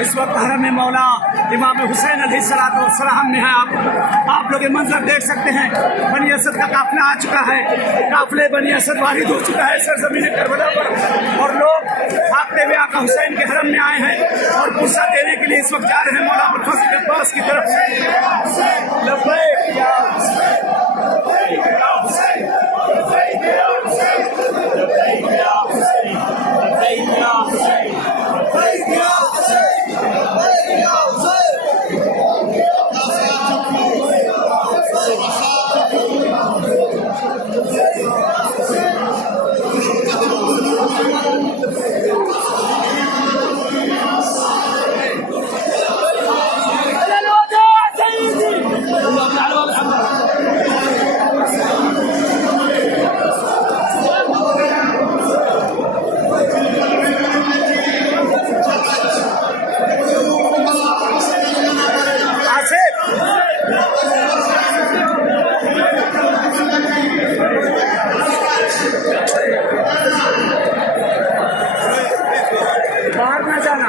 इस वक्त हरम मौला इमाम हुसैन अलैहिस्सलाम में है। आप लोग ये मंजर देख सकते हैं। बनी असद का काफिला आ चुका है। काफिले बनी असद वारिद हो चुका है सरजमीन करबला पर, और लोग भागते हुए आका हुसैन के हरम में आए हैं और पुरसा देने के लिए इस वक्त जा रहे हैं मौला अबुल फजल अब्बास की तरफ। लब्बैक या हुसैन, लब्बैक या हुसैन, लब्बैक या हुसैन, लब्बैक या हुसैन, लब्बैक या हुसैन, लब्बैक या हुसैन। बाहर न जाना।